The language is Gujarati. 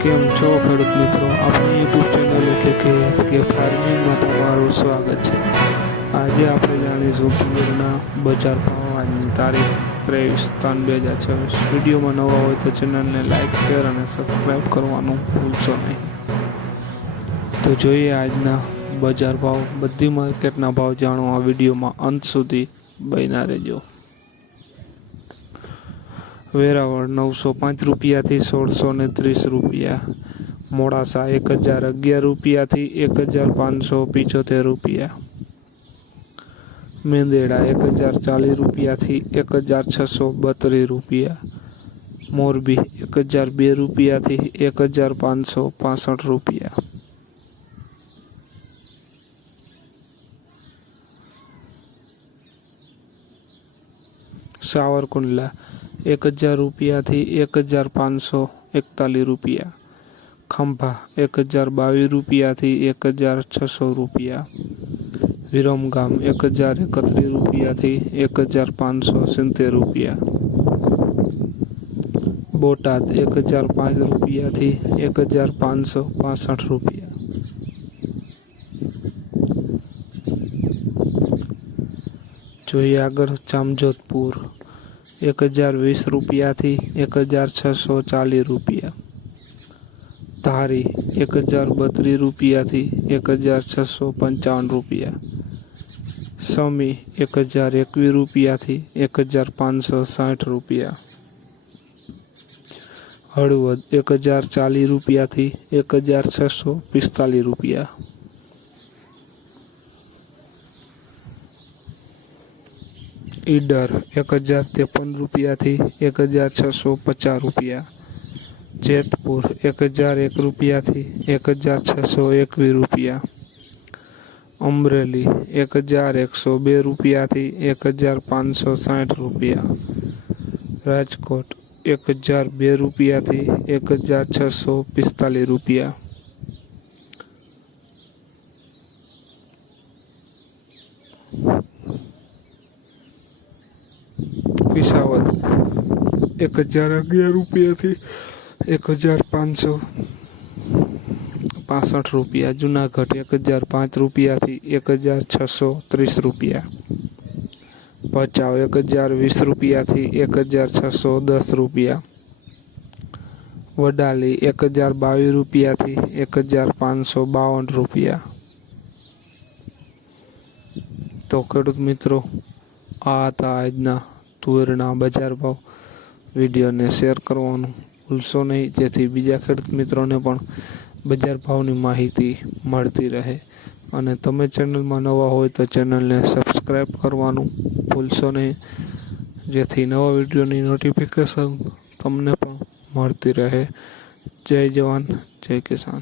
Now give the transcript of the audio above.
કેમ છો ખેડૂત મિત્રો, આપણી યુટ્યુબ ચેનલ એટલે કે ફાર્મિંગમાં તમારું સ્વાગત છે। આજે આપણે જાણીશું તુવેરના બજાર ભાવ આજની તારીખ 23/3/2026। વિડીયોમાં નવા હોય તો ચેનલને લાઇક, શેર અને સબસ્ક્રાઈબ કરવાનું ભૂલશો નહીં। તો જોઈએ આજના બજાર ભાવ। બધી માર્કેટના ભાવ જાણો આ વિડીયોમાં અંત સુધી બન્યા રહેજો। વેરાવળ 905 રૂપિયાથી 1630 રૂપિયા, મોડાસા 1011 રૂપિયાથી 1575 રૂપિયા, મેંદેડા 1040 રૂપિયાથી 1632 રૂપિયા, મોરબી 1002 રૂપિયાથી 1565 રૂપિયા, સાવરકુંડલા 1000 રૂપિયાથી 1541 રૂપિયા, ખંભા 1022 રૂપિયાથી 1600 રૂપિયા, વિરમગામ 1031 રૂપિયાથી 1570 રૂપિયા, બોટાદ 1005 રૂપિયાથી 1565 રૂપિયા, જોઈએ આગળ જામજોધપુર 1020 રૂપિયાથી 1640 રૂપિયા, ધારી 1032 રૂપિયાથી 1655 રૂપિયા, સમી 1021 રૂપિયાથી 1560 રૂપિયા, હળવદ 1040 રૂપિયાથી 1645 રૂપિયા, ઈડર 1053 રૂપિયાથી 1650 રૂપિયા, જેતપુર 1001 રૂપિયાથી 1621 રૂપિયા, અમરેલી 1102 રૂપિયાથી 1560 રૂપિયા, રાજકોટ 1002 રૂપિયાથી 1645 રૂપિયા, વિસાવદર 1011 રૂપિયાથી 1565 રૂપિયા, જુનાગઢ 1005 રૂપિયાથી 1630 રૂપિયા, ભચાઉ 1020 રૂપિયાથી 1610 રૂપિયા, વડાલી 1022 રૂપિયાથી 1552 રૂપિયા। તો ખેડૂત મિત્રો, આ હતા આજના તુવેરના બજાર ભાવ। વિડીયોને શેર કરવાનું ભૂલશો નહીં, જેથી બીજા ખેડૂત મિત્રોને પણ બજાર ભાવની માહિતી મળતી રહે। અને તમે ચેનલમાં નવા હોય તો ચેનલને સબસ્ક્રાઈબ કરવાનું ભૂલશો નહીં, જેથી નવા વિડીયોની નોટિફિકેશન તમને પણ મળતી રહે। જય જવાન, જય કિસાન।